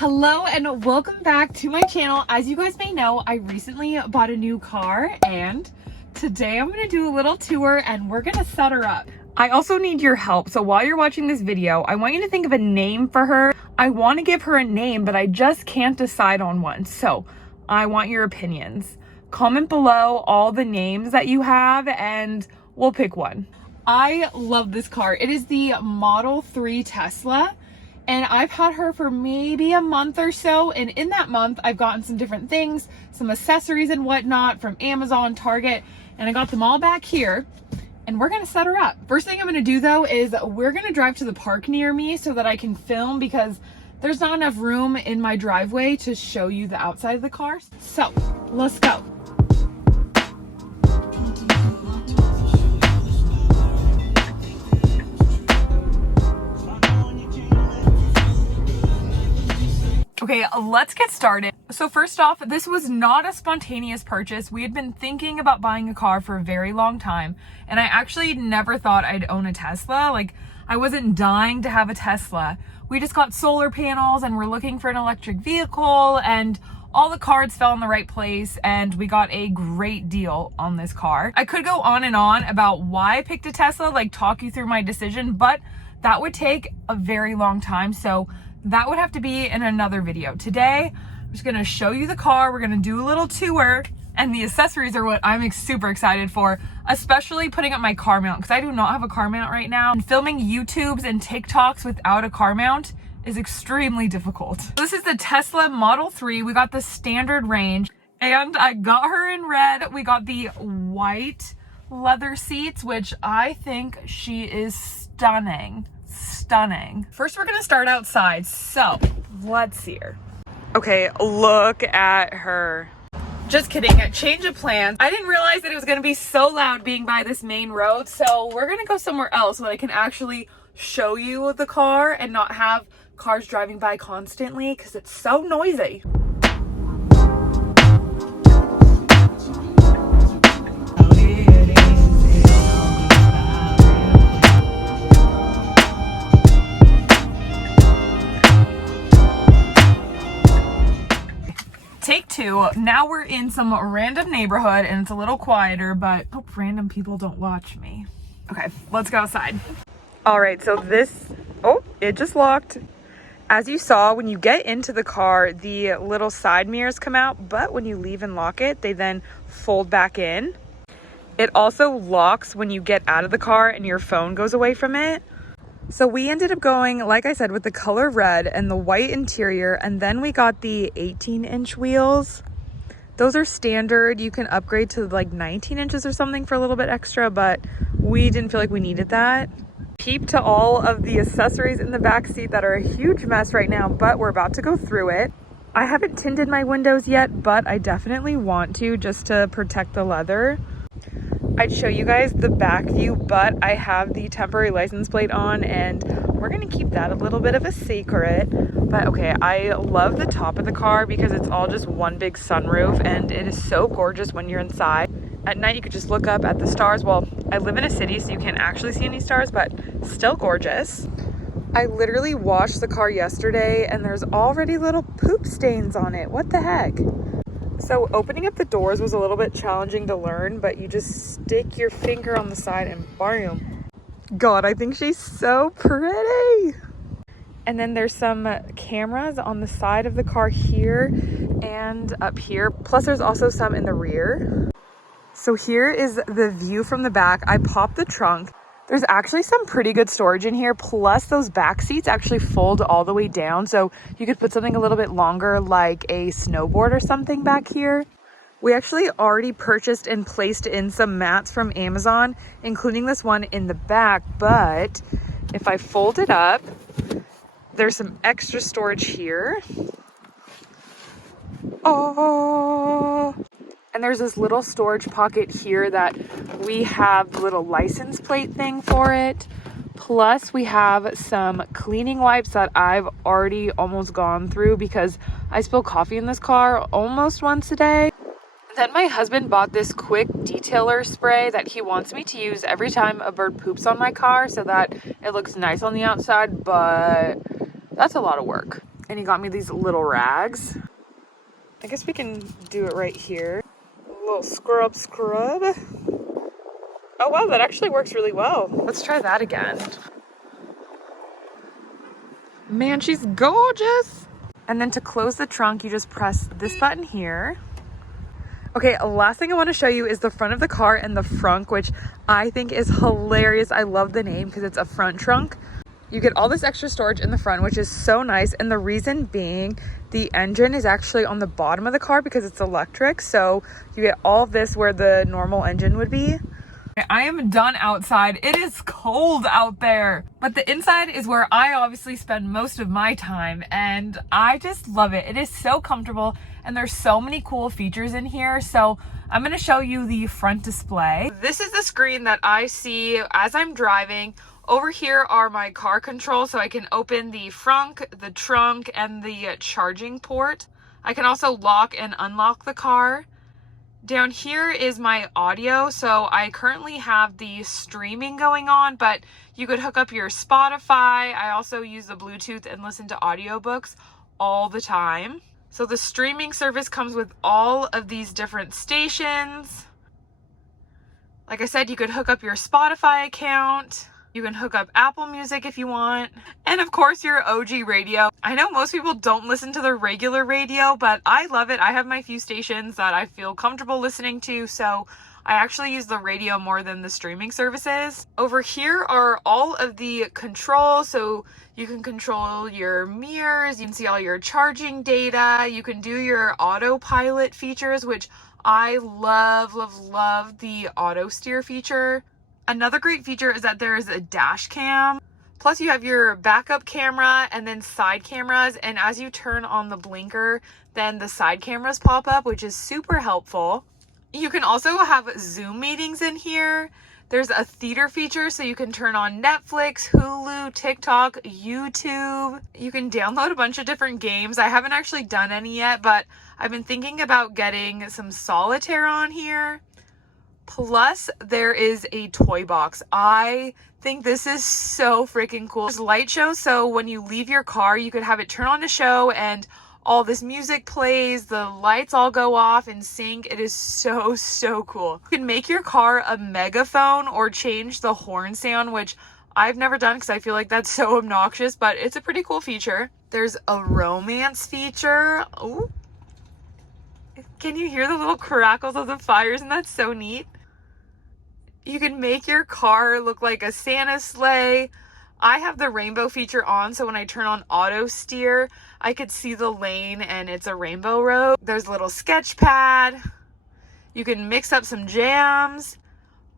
Hello and welcome back to my channel. As you guys may know, I recently bought a new car and today I'm going to do a little tour and we're going to set her up. I also need your help. So while you're watching this video, I want you to think of a name for her. I want to give her a name, but I just can't decide on one. So I want your opinions. Comment below all the names that you have and we'll pick one. I love this car. It is the Model 3 Tesla. And I've had her for maybe a month or so. And in that month, I've gotten some different things, some accessories and whatnot from Amazon, Target, and I got them all back here. And we're gonna set her up. First thing I'm gonna do though is we're gonna drive to the park near me so that I can film because there's not enough room in my driveway to show you the outside of the car. So let's go. Okay, let's get started. So first off, this was not a spontaneous purchase. We had been thinking about buying a car for a very long time, and I actually never thought I'd own a Tesla. Like, I wasn't dying to have a Tesla. We just got solar panels and we're looking for an electric vehicle, and all the cards fell in the right place and we got a great deal on this car. I could go on and on about why I picked a Tesla, like talk you through my decision, but that would take a very long time. So that would have to be in another video. Today, I'm just gonna show you the car. We're gonna do a little tour, and the accessories are what I'm super excited for, especially putting up my car mount, because I do not have a car mount right now. And filming YouTubes and TikToks without a car mount is extremely difficult. This is the Tesla Model 3. We got the standard range, and I got her in red. We got the white leather seats, which I think she is stunning. First, we're gonna start outside. So let's see her. Okay, look at her. Just kidding, a change of plans. I didn't realize that it was gonna be so loud being by this main road. So we're gonna go somewhere else so that I can actually show you the car and not have cars driving by constantly because it's so noisy. Take two. Now we're in some random neighborhood and it's a little quieter, but I hope random people don't watch me. Okay, let's go outside. All right, so it just locked. As you saw, when you get into the car, the little side mirrors come out, but when you leave and lock it, they then fold back in. It also locks when you get out of the car and your phone goes away from it. So we ended up going, like I said, with the color red and the white interior, and then we got the 18-inch wheels. Those are standard. You can upgrade to like 19 inches or something for a little bit extra, but we didn't feel like we needed that. Peep to all of the accessories in the back seat that are a huge mess right now, but we're about to go through it. I haven't tinted my windows yet, but I definitely want to, just to protect the leather. I'd show you guys the back view, but I have the temporary license plate on and we're gonna keep that a little bit of a secret. But okay, I love the top of the car because it's all just one big sunroof and it is so gorgeous when you're inside. At night you could just look up at the stars. Well, I live in a city so you can't actually see any stars, but still gorgeous. I literally washed the car yesterday and there's already little poop stains on it. What the heck? So opening up the doors was a little bit challenging to learn, but you just stick your finger on the side and boom. God, I think she's so pretty. And then there's some cameras on the side of the car here and up here. Plus there's also some in the rear. So here is the view from the back. I popped the trunk. There's actually some pretty good storage in here. Plus those back seats actually fold all the way down. So you could put something a little bit longer like a snowboard or something back here. We actually already purchased and placed in some mats from Amazon, including this one in the back. But if I fold it up, there's some extra storage here. Oh. And there's this little storage pocket here that we have the little license plate thing for it. Plus we have some cleaning wipes that I've already almost gone through because I spill coffee in this car almost once a day. Then my husband bought this quick detailer spray that he wants me to use every time a bird poops on my car so that it looks nice on the outside, but that's a lot of work. And he got me these little rags. I guess we can do it right here. A little scrub. Oh wow, that actually works really well. Let's try that again. Man, she's gorgeous. And then to close the trunk, you just press this button here. Okay, last thing I want to show you is the front of the car and the frunk, which I think is hilarious. I love the name because it's a front trunk. You get all this extra storage in the front, which is so nice. And the reason being, the engine is actually on the bottom of the car because it's electric. So you get all of this where the normal engine would be. I am done outside. It is cold out there, but the inside is where I obviously spend most of my time, and I just love it. It is so comfortable, and there's so many cool features in here. So I'm going to show you the front display. This is the screen that I see as I'm driving. Over here are my car controls, so I can open the frunk, the trunk, and the charging port. I can also lock and unlock the car. Down here is my audio, so I currently have the streaming going on, but you could hook up your Spotify. I also use the Bluetooth and listen to audiobooks all the time. So the streaming service comes with all of these different stations. Like I said, you could hook up your Spotify account. You can hook up Apple Music if you want. And of course, your OG radio. I know most people don't listen to the regular radio, but I love it. I have my few stations that I feel comfortable listening to, so I actually use the radio more than the streaming services. Over here are all of the controls, so you can control your mirrors, you can see all your charging data, you can do your autopilot features, which I love the auto steer feature. Another great feature is that there is a dash cam. Plus you have your backup camera and then side cameras. And as you turn on the blinker, then the side cameras pop up, which is super helpful. You can also have Zoom meetings in here. There's a theater feature, so you can turn on Netflix, Hulu, TikTok, YouTube. You can download a bunch of different games. I haven't actually done any yet, but I've been thinking about getting some solitaire on here. Plus, there is a toy box. I think this is so freaking cool. There's light shows, so when you leave your car, you could have it turn on a show and all this music plays, the lights all go off and sync. It is so cool. You can make your car a megaphone or change the horn sound, which I've never done because I feel like that's so obnoxious, but it's a pretty cool feature. There's a romance feature. Ooh. Can you hear the little crackles of the fires? And that's so neat. You can make your car look like a Santa sleigh. I have the rainbow feature on, so when I turn on auto steer, I could see the lane and it's a rainbow road. There's a little sketch pad. You can mix up some jams,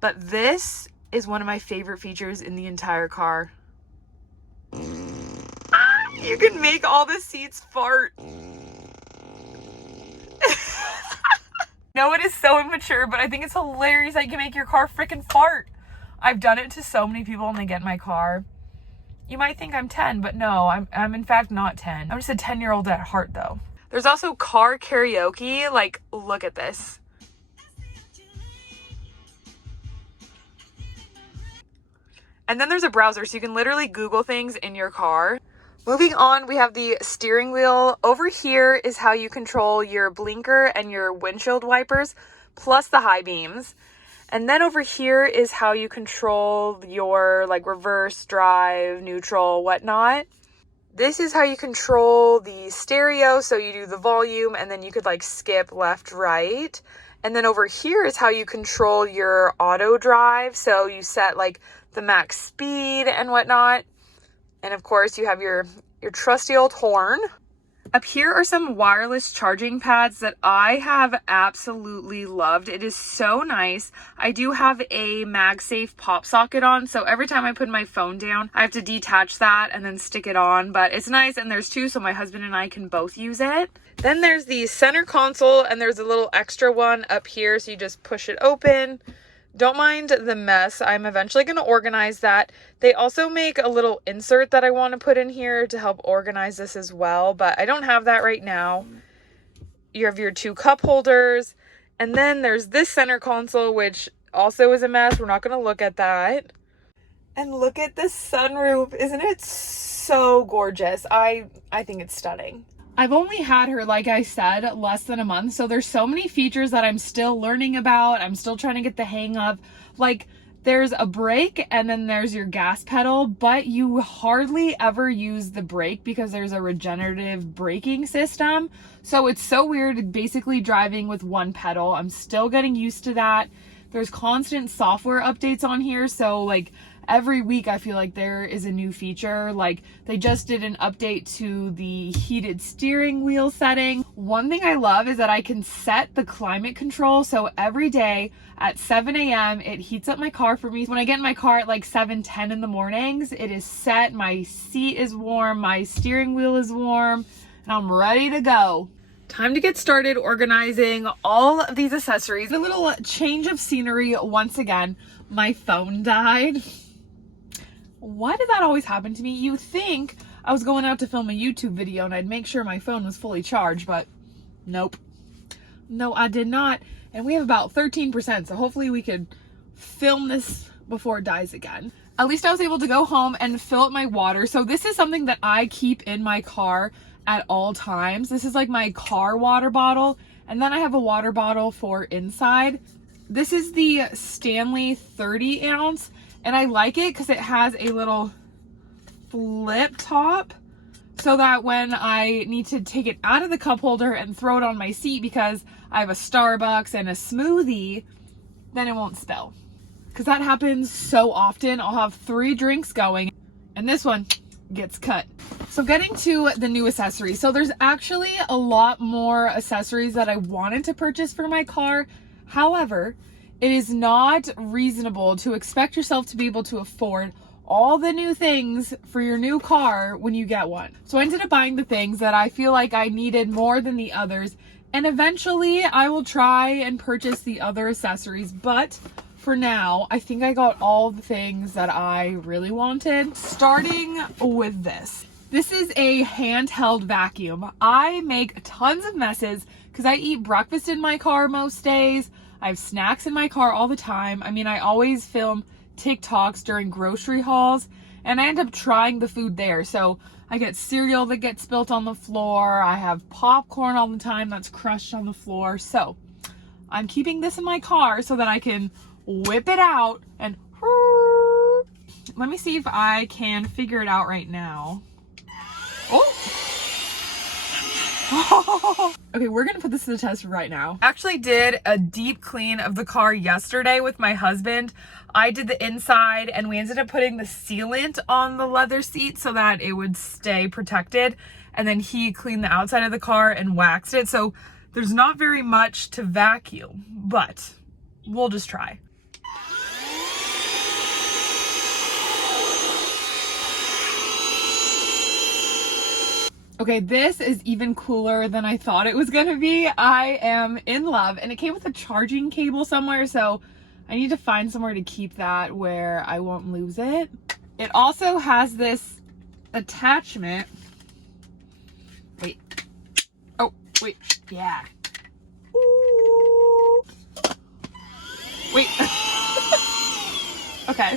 but this is one of my favorite features in the entire car. You can make all the seats fart. No, it is so immature, but I think it's hilarious that you can make your car freaking fart. I've done it to so many people when they get in my car. You might think I'm 10, but no, I'm in fact not 10. I'm just a 10-year-old at heart, though. There's also car karaoke. Like, look at this. And then there's a browser, so you can literally Google things in your car. Moving on, we have the steering wheel. Over here is how you control your blinker and your windshield wipers, plus the high beams. And then over here is how you control your like reverse, drive, neutral, whatnot. This is how you control the stereo. So you do the volume and then you could like skip left, right. And then over here is how you control your auto drive. So you set like the max speed and whatnot. And of course you have your trusty old horn. Up here are some wireless charging pads that I have absolutely loved. It is so nice. I do have a MagSafe pop socket on, so every time I put my phone down, I have to detach that and then stick it on, but it's nice, and there's two, so my husband and I can both use it. Then there's the center console, and there's a little extra one up here, so you just push it open. Don't mind the mess. I'm eventually going to organize that. They also make a little insert that I want to put in here to help organize this as well, but I don't have that right now. You have your two cup holders, and then there's this center console, which also is a mess. We're not going to look at that. And look at the sunroof. Isn't it so gorgeous? I think it's stunning. I've only had her, like I said, less than a month. So there's so many features that I'm still learning about. I'm still trying to get the hang of. Like, there's a brake and then there's your gas pedal, but you hardly ever use the brake because there's a regenerative braking system. So it's so weird basically driving with one pedal. I'm still getting used to that. There's constant software updates on here. So like every week I feel like there is a new feature. Like they just did an update to the heated steering wheel setting. One thing I love is that I can set the climate control. So every day at 7 a.m. it heats up my car for me. When I get in my car at like 7:10 in the mornings, it is set. My seat is warm, my steering wheel is warm, and I'm ready to go. Time to get started organizing all of these accessories. A little change of scenery once again. My phone died. Why did that always happen to me? You think I was going out to film a YouTube video and I'd make sure my phone was fully charged, but nope. No, I did not. And we have about 13%, so hopefully we could film this before it dies again. At least I was able to go home and fill up my water. So this is something that I keep in my car at all times. This is like my car water bottle. And then I have a water bottle for inside. This is the Stanley 30 ounce. And I like it because it has a little flip top so that when I need to take it out of the cup holder and throw it on my seat because I have a Starbucks and a smoothie, then it won't spill. Because that happens so often. I'll have 3 drinks going and this one gets cut. So getting to the new accessories. So there's actually a lot more accessories that I wanted to purchase for my car. However, it is not reasonable to expect yourself to be able to afford all the new things for your new car when you get one. So I ended up buying the things that I feel like I needed more than the others. And eventually I will try and purchase the other accessories. But for now, I think I got all the things that I really wanted. Starting with this. This is a handheld vacuum. I make tons of messes because I eat breakfast in my car most days. I have snacks in my car all the time. I mean, I always film TikToks during grocery hauls and I end up trying the food there. So I get cereal that gets spilt on the floor. I have popcorn all the time that's crushed on the floor. So I'm keeping this in my car so that I can whip it out and let me see if I can figure it out right now. Oh. Okay, we're gonna put this to the test right now. Actually did a deep clean of the car yesterday with my husband. I did the inside and we ended up putting the sealant on the leather seat so that it would stay protected. And then he cleaned the outside of the car and waxed it. So there's not very much to vacuum, but we'll just try. Okay, this is even cooler than I thought it was gonna be. I am in love, and it came with a charging cable somewhere, so I need to find somewhere to keep that where I won't lose it. It also has this attachment. Wait. Oh, wait. Yeah. Ooh. Wait. Okay.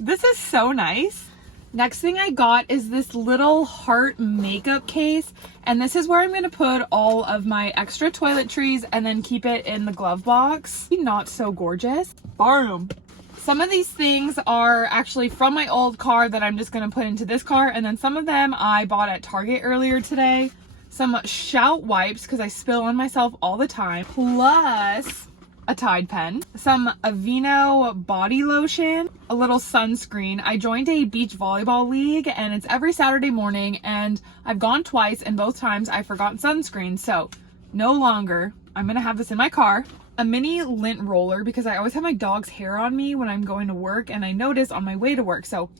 This is so nice. Next thing I got is this little heart makeup case, and this is where I'm going to put all of my extra toiletries and then keep it in the glove box. Not so gorgeous. Boom. Some of these things are actually from my old car that I'm just going to put into this car, and then some of them I bought at Target earlier today. Some Shout wipes because I spill on myself all the time, plus a Tide pen, some Aveeno body lotion, a little sunscreen. I joined a beach volleyball league and it's every Saturday morning and I've gone twice and both times I forgot sunscreen. So no longer, I'm gonna have this in my car. A mini lint roller because I always have my dog's hair on me when I'm going to work and I notice on my way to work, so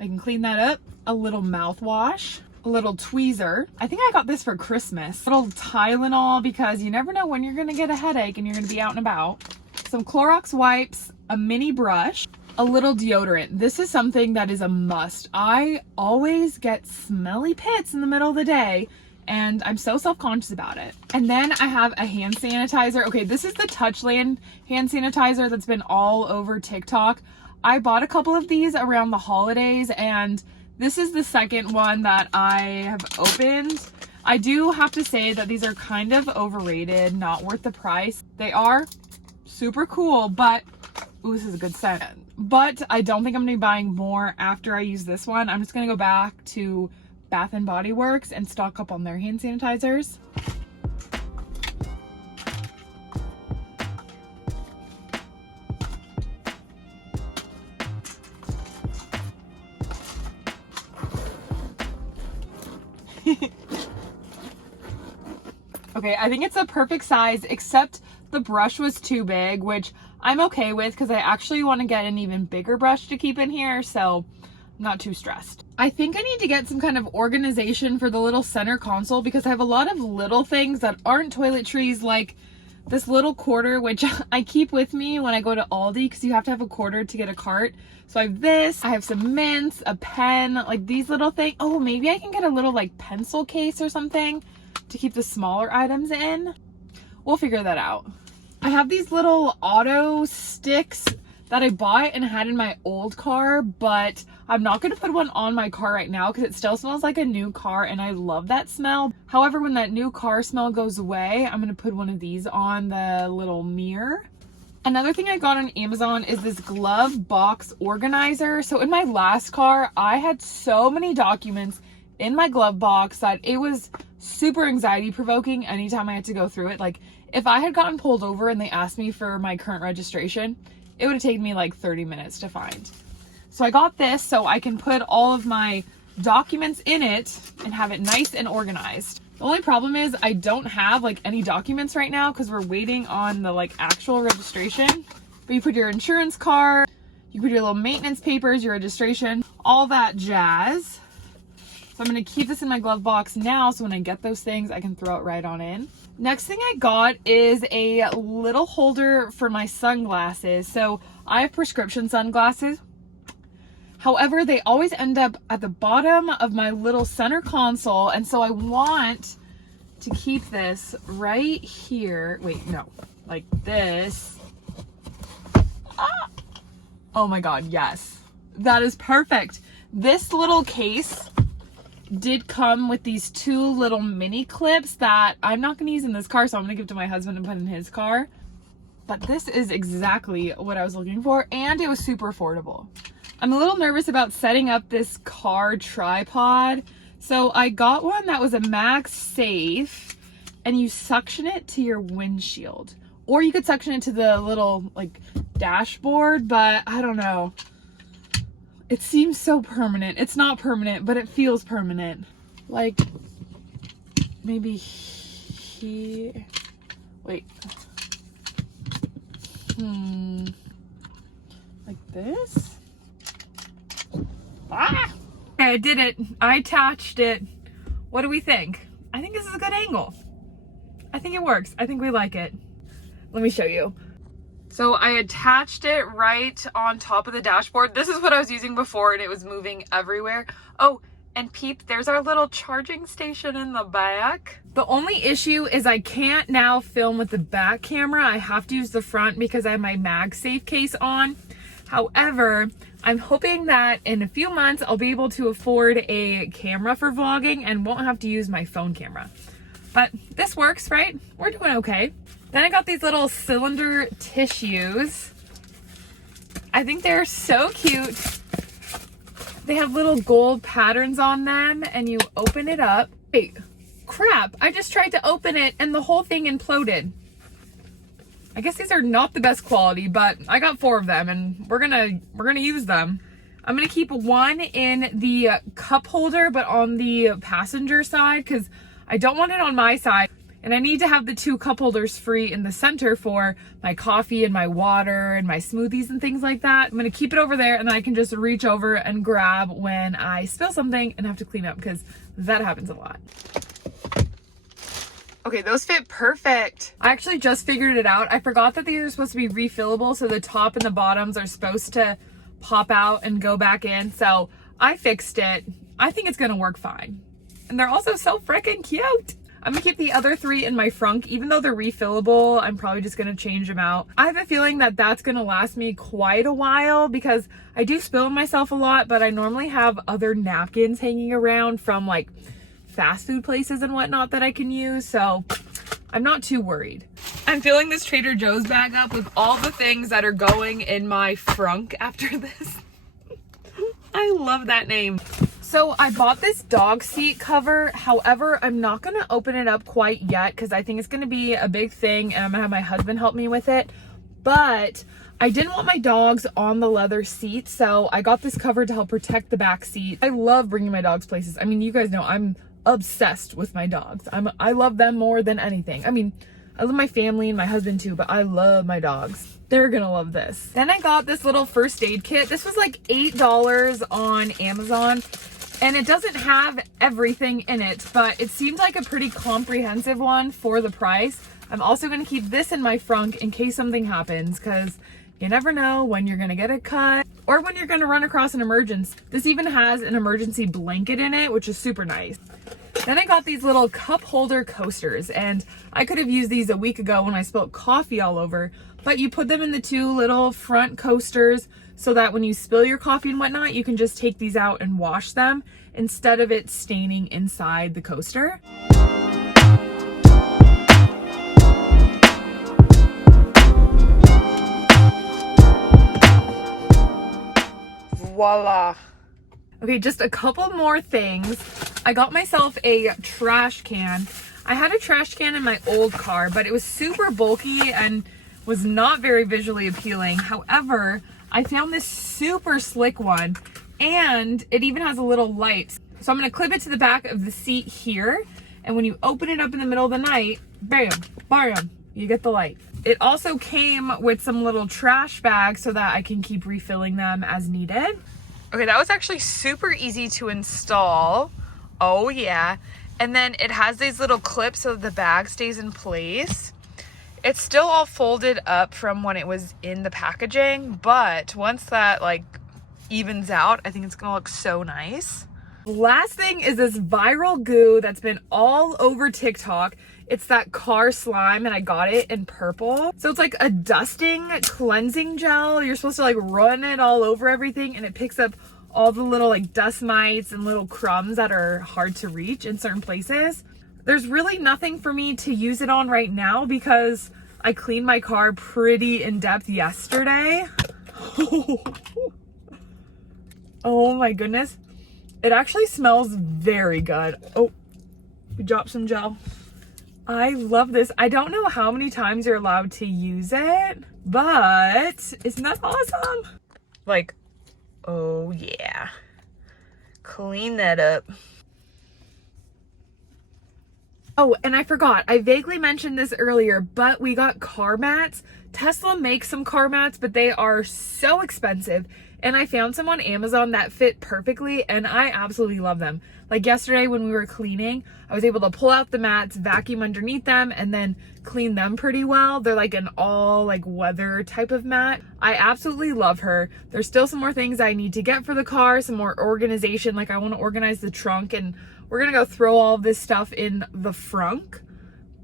I can clean that up. A little mouthwash, a little tweezer. I think I got this for Christmas. A little Tylenol because you never know when you're gonna get a headache and you're gonna be out and about. Some Clorox wipes, a mini brush, a little deodorant. This is something that is a must. I always get smelly pits in the middle of the day and I'm so self-conscious about it. And then I have a hand sanitizer. Okay, this is the Touchland hand sanitizer that's been all over TikTok. I bought a couple of these around the holidays, and this is the second one that I have opened. I do have to say that these are kind of overrated, not worth the price. They are super cool, but ooh, this is a good scent. But I don't think I'm gonna be buying more after I use this one. I'm just gonna go back to Bath and Body Works and stock up on their hand sanitizers. Okay, I think it's a perfect size, except the brush was too big, which I'm okay with because I actually want to get an even bigger brush to keep in here, so I'm not too stressed. I think I need to get some kind of organization for the little center console because I have a lot of little things that aren't toiletries, like this little quarter, which I keep with me when I go to Aldi because you have to have a quarter to get a cart. So I have this, I have some mints, a pen, like these little things. Oh, maybe I can get a little like pencil case or something to keep the smaller items in. We'll figure that out. I have these little auto sticks that I bought and had in my old car, but I'm not going to put one on my car right now because it still smells like a new car and I love that smell. However, when that new car smell goes away, I'm going to put one of these on the little mirror. Another thing I got on Amazon is this glove box organizer. So in my last car, I had so many documents in my glove box that it was super anxiety provoking anytime I had to go through it. Like if I had gotten pulled over and they asked me for my current registration, it would have taken me like 30 minutes to find. So I got this so I can put all of my documents in it and have it nice and organized. The only problem is I don't have like any documents right now because we're waiting on the like actual registration. But you put your insurance card, you put your little maintenance papers, your registration, all that jazz. So I'm going to keep this in my glove box now so when I get those things, I can throw it right on in. Next thing I got is a little holder for my sunglasses. So I have prescription sunglasses. However, they always end up at the bottom of my little center console. And so I want to keep this right here. Wait, no, like this. Ah! Oh my God, yes. That is perfect. This little case did come with these two little mini clips that I'm not going to use in this car, so I'm going to give to my husband and put in his car. But this is exactly what I was looking for, and it was super affordable. I'm a little nervous about setting up this car tripod, so I got one that was a MagSafe, and you suction it to your windshield. Or you could suction it to the little like dashboard, but I don't know. It seems so permanent. It's not permanent, but it feels permanent. Like, maybe here. Wait. Like this? Ah! Okay, I did it. I attached it. What do we think? I think this is a good angle. I think it works. I think we like it. Let me show you. So I attached it right on top of the dashboard. This is what I was using before and it was moving everywhere. Oh, and peep, there's our little charging station in the back. The only issue is I can't now film with the back camera. I have to use the front because I have my MagSafe case on. However, I'm hoping that in a few months I'll be able to afford a camera for vlogging and won't have to use my phone camera. But this works, right? We're doing okay. Then I got these little cylinder tissues. I think they're so cute. They have little gold patterns on them and you open it up. Wait, crap. I just tried to open it and the whole thing imploded. I guess these are not the best quality, but I got 4 of them and we're gonna use them. I'm gonna keep one in the cup holder, but on the passenger side because I don't want it on my side. And I need to have the 2 cup holders free in the center for my coffee and my water and my smoothies and things like that. I'm gonna keep it over there and then I can just reach over and grab when I spill something and have to clean up because that happens a lot. Okay, those fit perfect. I actually just figured it out. I forgot that these are supposed to be refillable, so the top and the bottoms are supposed to pop out and go back in. So I fixed it. I think it's gonna work fine. And they're also so freaking cute. I'm gonna keep the other 3 in my frunk. Even though they're refillable, I'm probably just gonna change them out. I have a feeling that that's gonna last me quite a while because I do spill myself a lot, but I normally have other napkins hanging around from like fast food places and whatnot that I can use, so I'm not too worried. I'm filling this Trader Joe's bag up with all the things that are going in my frunk after this. I love that name. So I bought this dog seat cover. However, I'm not gonna open it up quite yet because I think it's gonna be a big thing and I'm gonna have my husband help me with it. But I didn't want my dogs on the leather seat, so I got this cover to help protect the back seat. I love bringing my dogs places. I mean, you guys know I'm obsessed with my dogs. I love them more than anything. I mean, I love my family and my husband too, but I love my dogs. They're gonna love this. Then I got this little first aid kit. This was like $8 on Amazon, and it doesn't have everything in it, but it seemed like a pretty comprehensive one for the price. I'm also gonna keep this in my frunk in case something happens, because you never know when you're gonna get a cut or when you're gonna run across an emergency. This even has an emergency blanket in it, which is super nice. Then I got these little cup holder coasters, and I could have used these a week ago when I spilled coffee all over, but you put them in the 2 little front coasters so that when you spill your coffee and whatnot, you can just take these out and wash them instead of it staining inside the coaster. Voila. Okay, just a couple more things. I got myself a trash can. I had a trash can in my old car, but it was super bulky and was not very visually appealing. However, I found this super slick one, and it even has a little light. So I'm gonna clip it to the back of the seat here, and when you open it up in the middle of the night, bam, bam, you get the light. It also came with some little trash bags so that I can keep refilling them as needed. Okay, that was actually super easy to install. Oh yeah. And then it has these little clips so the bag stays in place. It's still all folded up from when it was in the packaging, but once that like evens out, I think it's gonna look so nice. Last thing is this viral goo that's been all over TikTok. It's that car slime, and I got it in purple. So it's like a dusting cleansing gel. You're supposed to like run it all over everything, and it picks up all the little like dust mites and little crumbs that are hard to reach in certain places. There's really nothing for me to use it on right now because I cleaned my car pretty in depth yesterday. Oh my goodness. It actually smells very good. Oh, we dropped some gel. I love this. I don't know how many times you're allowed to use it, but isn't that awesome? Like, oh yeah. Clean that up. Oh, and I forgot. I vaguely mentioned this earlier, but we got car mats. Tesla makes some car mats, but they are so expensive. And I found some on Amazon that fit perfectly, and I absolutely love them. Like yesterday when we were cleaning, I was able to pull out the mats, vacuum underneath them, and then clean them pretty well. They're like an all like weather type of mat. I absolutely love her. There's still some more things I need to get for the car, some more organization. Like I want to organize the trunk, and we're gonna go throw all of this stuff in the frunk,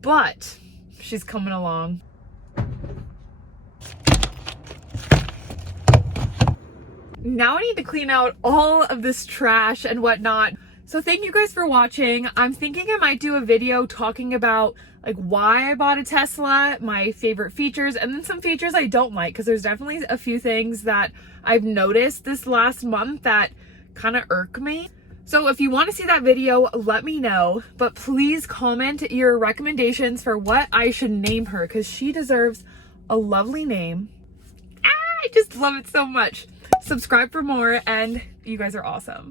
but she's coming along. Now I need to clean out all of this trash and whatnot. So thank you guys for watching. I'm thinking I might do a video talking about like why I bought a Tesla, my favorite features, and then some features I don't like, because there's definitely a few things that I've noticed this last month that kind of irk me. So if you want to see that video, let me know, but please comment your recommendations for what I should name her, because she deserves a lovely name. I just love it so much. Subscribe for more, and you guys are awesome.